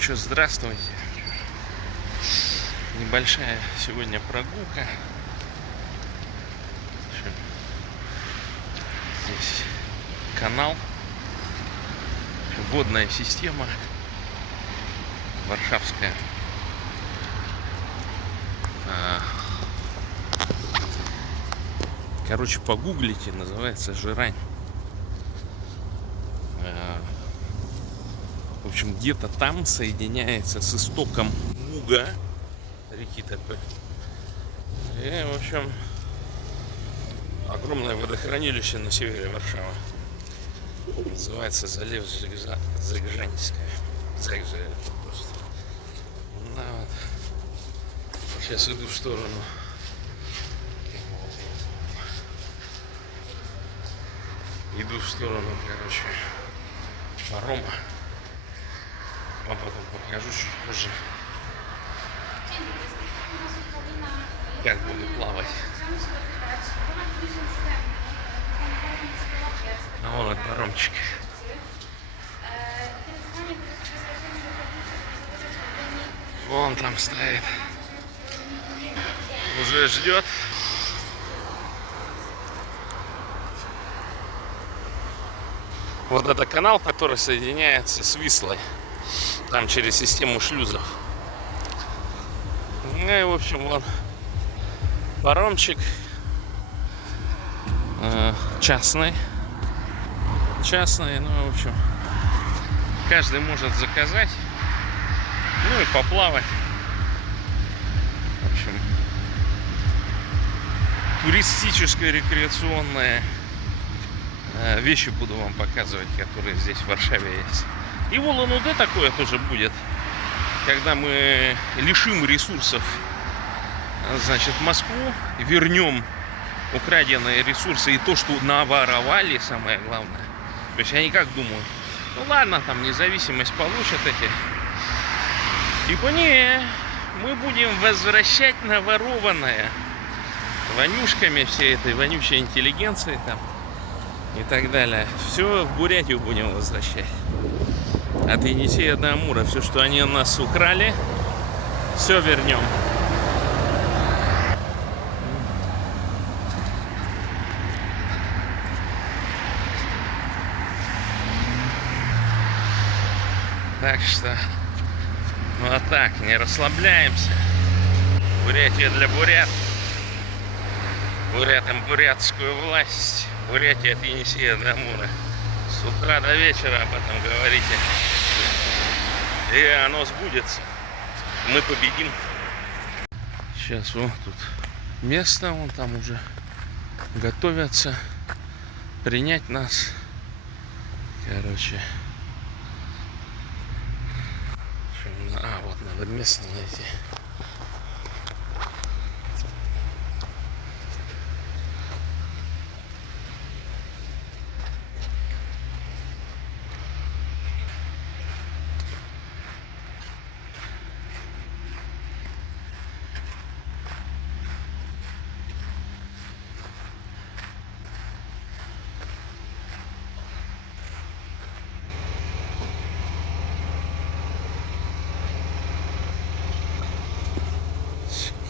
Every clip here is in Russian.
Что, здравствуйте. Небольшая сегодня прогулка. Здесь канал, водная система Варшавская. Короче, погуглите, называется Жирань. В общем, где-то там соединяется с истоком Муга, реки такой. И, в общем, огромное водохранилище на севере Варшавы. Называется залив Зэгжаньская. Просто. Ну, вот. Сейчас иду в сторону. Иду в сторону, короче, парома. Вам потом покажу чуть позже, как буду плавать. А вон и паромчик. Вон там стоит. Уже ждет. Вот это канал, который соединяется с Вислой. Там через систему шлюзов. Ну и, в общем, вон паромчик частный. Ну, в общем, каждый может заказать. Ну и поплавать. В общем, туристическое, рекреационное вещи буду вам показывать, которые здесь в Варшаве есть. И в Улан-Удэ такое тоже будет, когда мы лишим ресурсов, значит, Москву, вернем украденные ресурсы и то, что наворовали, самое главное. То есть они как думают, ну ладно, там независимость получат эти. Типа не, мы будем возвращать наворованное вонюшками всей этой вонючей интеллигенции там и так далее. Все в Бурятию будем возвращать. От Енисея до Амура. Все, что они у нас украли, все вернем. Так что, ну а так, не расслабляемся. Бурятия для бурят. Бурятам бурятскую власть. Бурятия от Енисея до Амура. С утра до вечера об этом говорите. И оно сбудется. Мы победим. Сейчас вот тут место, вон там уже готовятся принять нас. Короче. Вот надо место найти.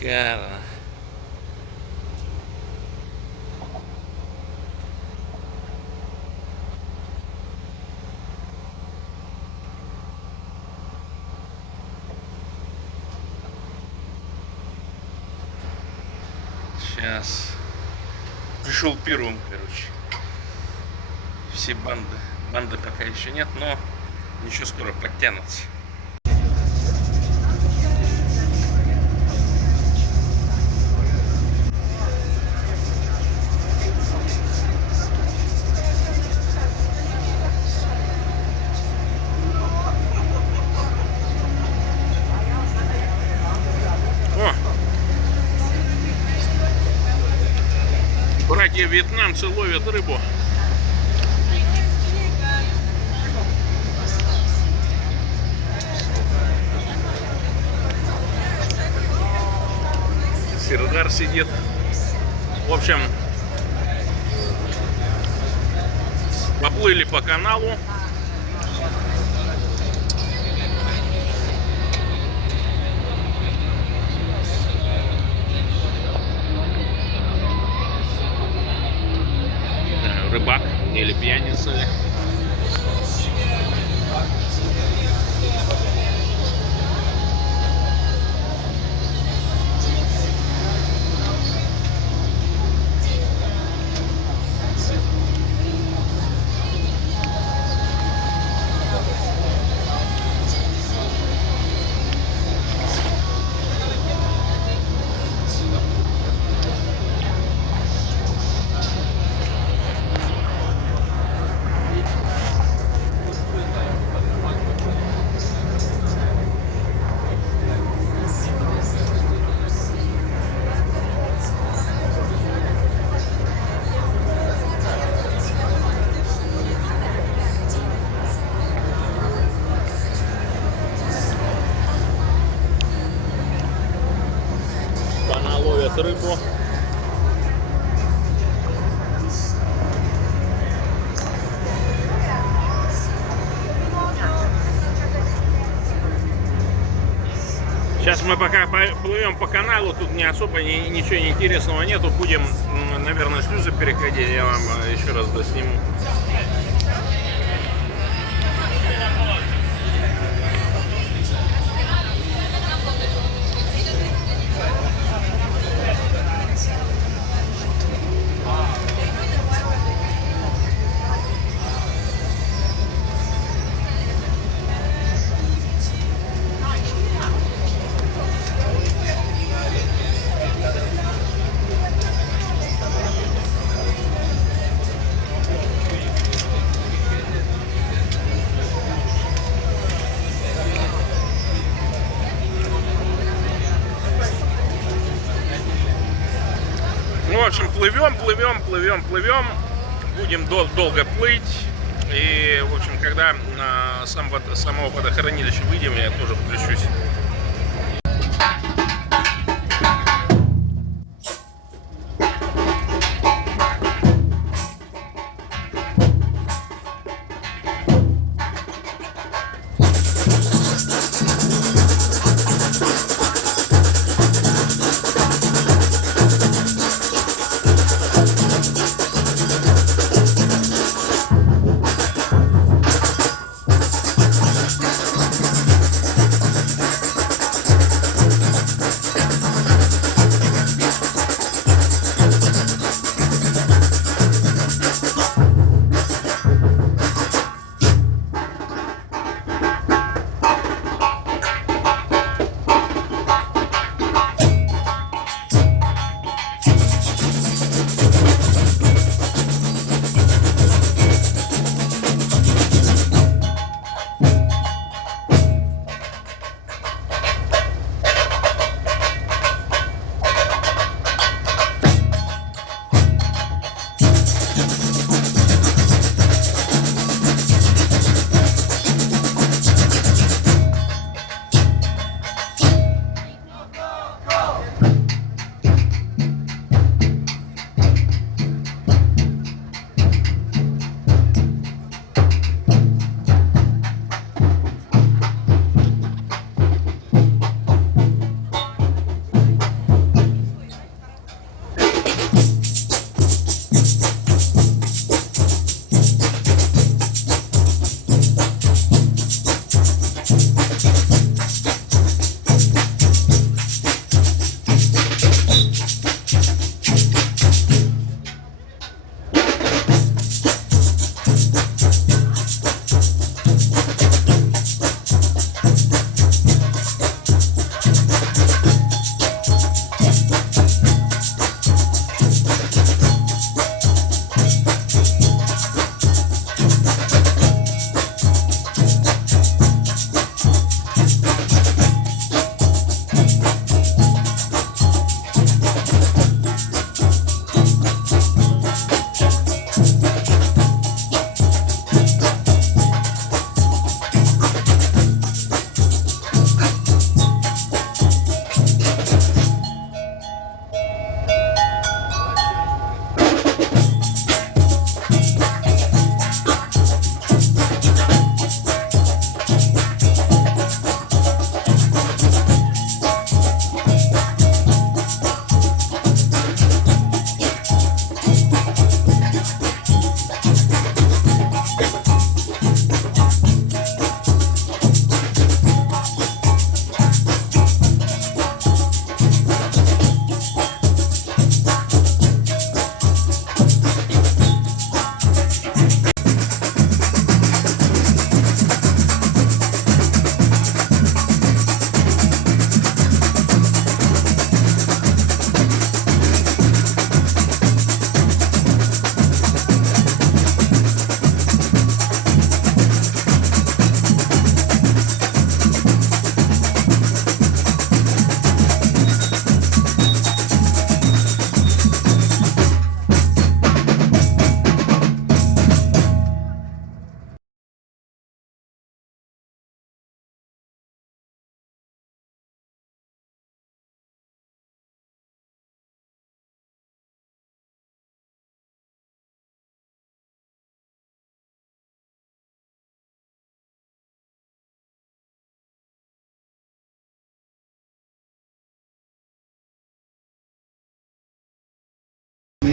Шикарно. Сейчас пришел первым, короче. Все банды пока еще нет, но ничего, скоро подтянутся. Братья-вьетнамцы ловят рыбу. Сердар сидит. В общем, поплыли по каналу. пьяницы. Ловят рыбу. Сейчас мы пока плывем по каналу, тут не особо ничего интересного нету. Будем, наверное, шлюзы переходить, я вам еще раз досниму. Ну, в общем, плывем. Будем долго плыть. И, в общем, когда на самого водохранилища выйдем, я тоже включусь.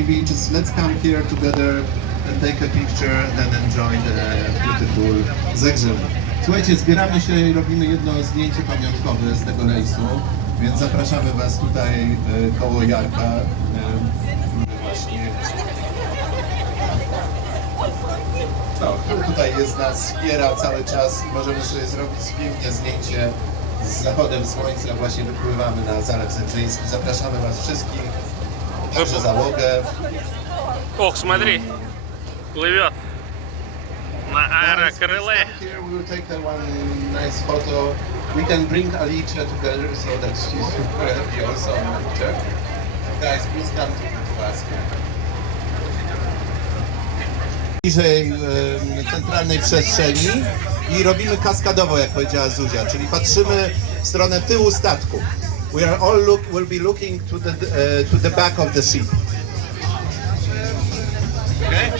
maybe just let's come here together and take a picture and then enjoy the beautiful Zegrzyn. Słuchajcie, zbieramy się i robimy jedno zdjęcie pamiątkowe z tego rejsu, więc zapraszamy Was tutaj koło Jarka. Właśnie. No, który tutaj jest, nas wspiera cały czas i możemy sobie zrobić piękne zdjęcie z zachodem słońca. Właśnie wypływamy na Zalew Zegrzyński. Zapraszamy Was wszystkich, także załogę. Ох, смотри, плывет на аэрокрыле. Here we will take the one nice photo. We can bring Alicia together so that she's happy also on the picture. Guys, please come to us. Bliżej centralnej przestrzeni i robimy kaskadowo, jak powiedziała Zuzia, czyli patrzymy w stronę tyłu statku. We are all will be looking to the back of the ship. Okay?